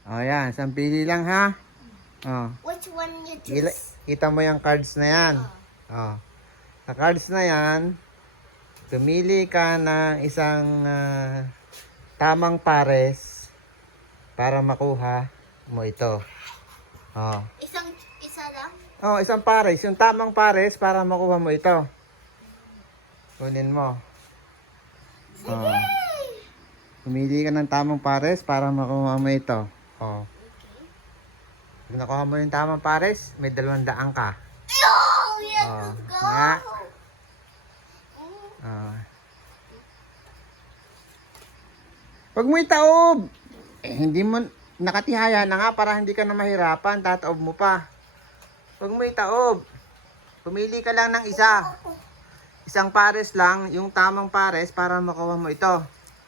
O yan, isang pili lang ha. O. Which one you choose? Kita mo yung cards na yan. O. Sa cards na yan, tumili ka ng isang tamang pares para makuha mo ito. O. Isa lang? O, isang pares. Yung tamang pares para makuha mo ito. Kunin mo. O. Pumili ka ng tamang pares para makuha mo ito. O. Pag nakuha mo yung tamang pares, may 200 ka. Oh, yes, Oh, go! nga. Pag mo itaob, hindi mo, nakatihaya na nga para hindi ka na mahirapan, tataob mo pa. Pag mo itaob, pumili ka lang ng isa. Isang pares lang, yung tamang pares para makuha mo ito.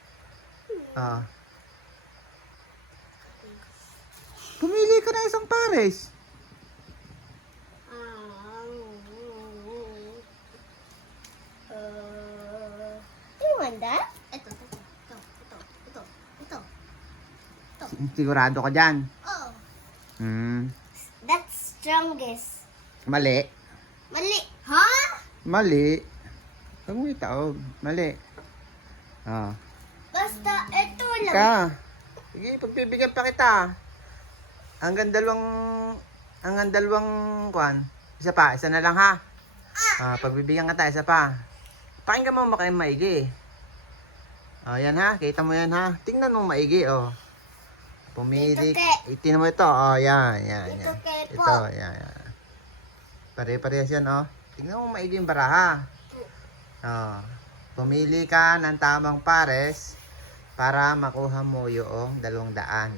Pumili ka ng isang pares. You want that? Ito. Sigurado ka dyan. Oh, that's strongest. Mali. Mali. Ha? Mali. Pag mo itaob, mali. Basta ito lang. Ka. Sige, pagpibigyan pa kita. Hanggang dalawang kwan. Isa pa, isa na lang ha. Pagbibigyan ka tayo, isa pa. Pakinggan mo maigi. Yan ha, kita mo yan ha. Tingnan mo maigi, oh. Pumili. Tingnan mo ito, oh, yan. Ito kay po. Ito, yan. Pare-parehas yan, oh. Tingnan mo maigi yung baraha. Pumili ka ng tamang pares para makuha mo yung 200.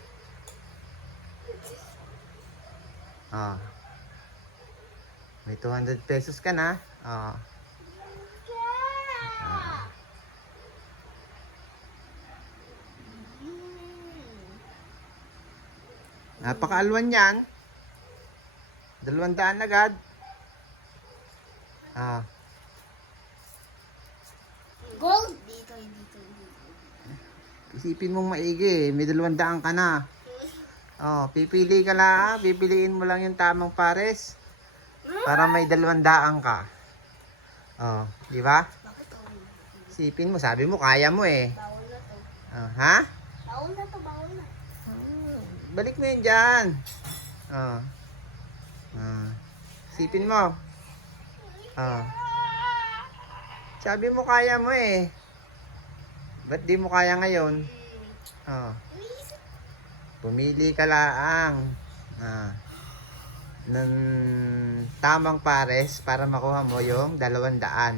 May 200 pesos ka na. Napakaalwan yan. 200 agad. Gold. Dito. Isipin mong maigi. May 200 ka na. Pipili ka lang. Pipiliin mo lang yung tamang pares. Para may 200 ka. Di ba? Isipin mo. Sabi mo, kaya mo eh. Bawal na to. Ha? Bawal na. Balik mo yun dyan. Isipin mo. Sabi mo kaya mo eh. Ba't di mo kaya ngayon? Pumili ka lang ng tamang pares para makuha mo yung 200.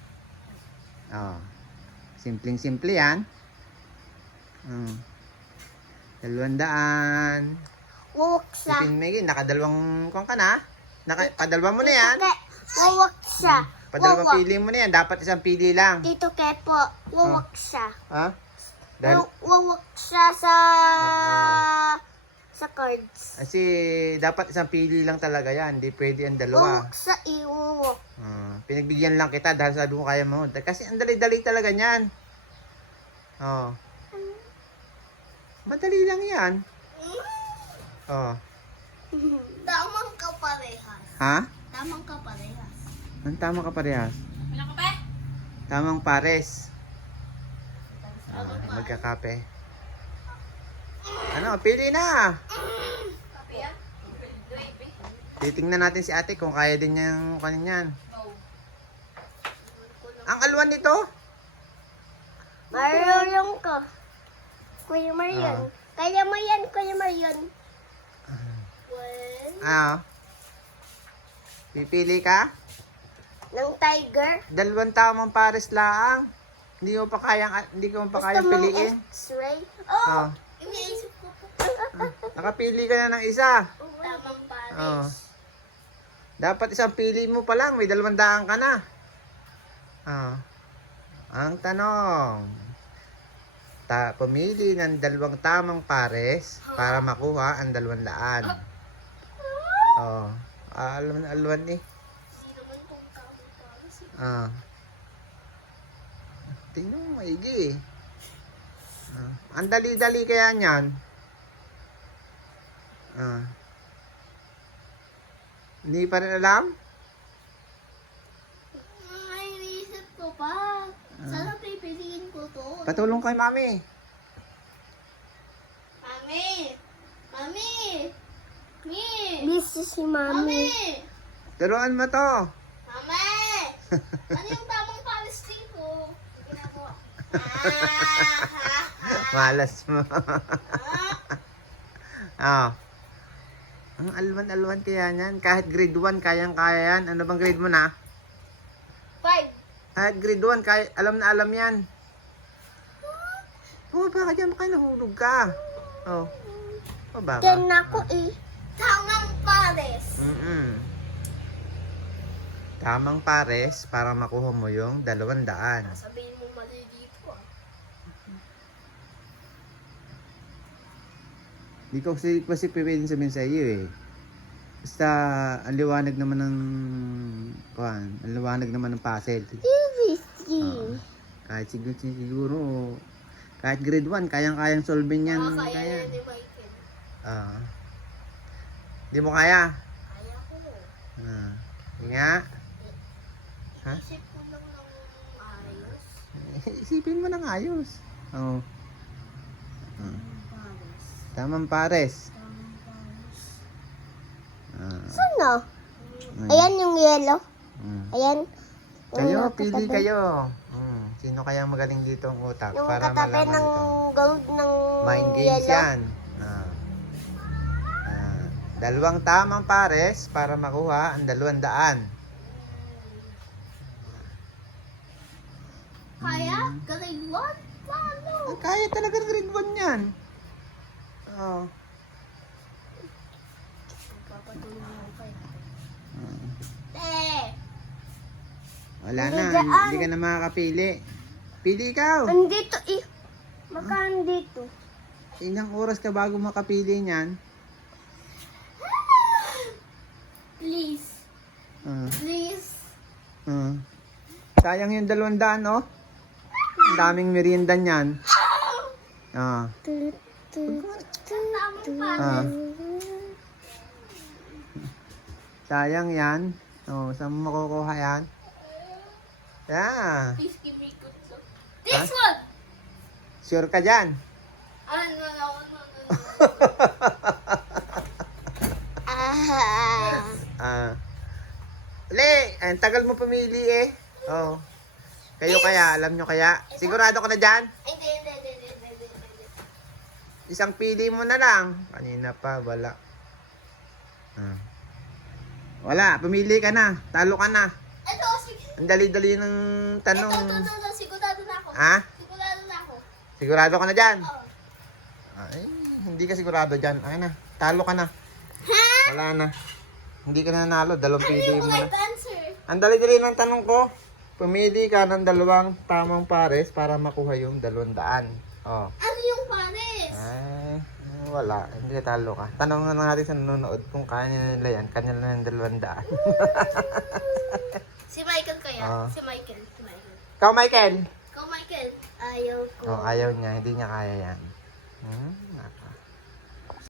Simpleng-simple yan. 200. Wawaksa. Sipin mo yun, nakadalawang kung ka na. Padalwa mo na yan. Wawaksa. Padalawang pili mo na yan. Dapat isang pili lang. Dito kay po. Wawaksa. Ha? Dahil, Wawaksa sa cards. kasi dapat isang pili lang talaga yan. Hindi pwede ang dalawa. Wawaksa iwawak. Pinagbigyan lang kita dahil sabi mo kaya mo. Kasi ang dali-dali talaga yan. Madali lang yan. Tamang kaparehas. Ha? Tamang kaparehas. Ang tamang kaparehas? Wala ka pa? Tamang pares. Magkakape. Ano, pili na. Titingnan natin si ate kung kaya din niya yung kaninyan. Ang alwan nito? Marunong ko. Kuya Marion. Kaya mo yan, Kuya Marion. Pipili ka? Ng tiger. 2 tamang pares lang. Hindi ko pa kayang piliin. X-ray. Iniisip ko po. Nakapili ka na ng isa. Tamang pares. Dapat isang pili mo pa lang, may 200 ka na. Ang tanong, pumili ng 2 tamang pares para makuha ang 200. Alwan eh. Hindi naman itong tamang pares. Tingnan mo maigi. Ang dali-dali kaya niyan. Ah. Hindi pa rin alam? Ay, iniisip ko pa. Sana pipiliin ko to. Patulong kay mami. Mami! Mami! Busy si Mami. Turuan mo to. Mami! Ano yung tamang palis dito? Ginagawa. Malas mo. Ah. Ang alwan-alwan kaya niyan. Kahit grade 1, kayang-kaya yan. Ano bang grade mo na? 5. Kahit grade 1, alam na alam yan. Oh, baka dyan baka nahulog ka. Oh. Oh, baka. Diyan ako eh. Tamang pares. Tamang pares para makuha mo yung 200. Sabihin mo mali dito ah. Di ko kasi pwedeng sabihin sa iyo eh. Basta, ang liwanag naman ng kuhan, ang liwanag naman ng puzzle. Kahit siguro, kahit grade 1, kayang-kayang solving yan. Kaya ni Michael. Di mo kaya? Kaya ko. Nga. Ha? Isip ko lang ng ayos. Isipin mo ng ayos. Oo. Pares. Tamang pares. Tamang pares. Saan Ayan yung yellow. Mm. Ayan. Kayo, Yung pili katabi. kayo. Sino kaya magaling dito ang utak Yung para katabi malaman ng ito? gold ng Mind games yellow. yan. Dalawang tamang pares para makuha ang 200. Kaya? Grade 1? Paano? Kaya talaga ng grade 1 yan. Oo. Papatulong mo kayo. Wala Hindi na, dyan. hindi ka na makakapili. Pili ikaw. Andito eh. Baka andito. Ilang oras ka bago makapili niyan? Please. Please. Sayang yung 200, no? Ang daming merienda niyan. Tamang pares. Sayang yan. Saan mo makukuha yan? Yeah. Please give me good luck. This one! Sure ka dyan? No. Uli, ang tagal mo pumili eh. Kayo kaya, alam nyo kaya? Sigurado ka na dyan? Hindi. Isang pili mo na lang. Kanina pa, wala. Wala, pumili ka na. Talo ka na. Ito, sige. Ang dali-dali ng tanong. Ito, sigurado na ako. Ha? Sigurado na ako. Sigurado ka na dyan? Oo. Ay, hindi ka sigurado dyan. Ay na, talo ka na. Ha? Wala na. Hindi ka na nanalo. Dalawang Ano pili yung mo na. right answer? Ang dali-dali ng tanong ko. Pumili ka ng 2 tamang pares para makuha yung 200. Ano yung pares? Ay, wala. Hindi ka talo ka. Tanong na natin sa nanonood kung kanya nila yan. Kanya na ng 200. Si Michael kaya? Oo. Si Michael. Ikaw, Michael? Ikaw, Michael. Ayaw ko. Ayaw niya. Hindi niya kaya yan.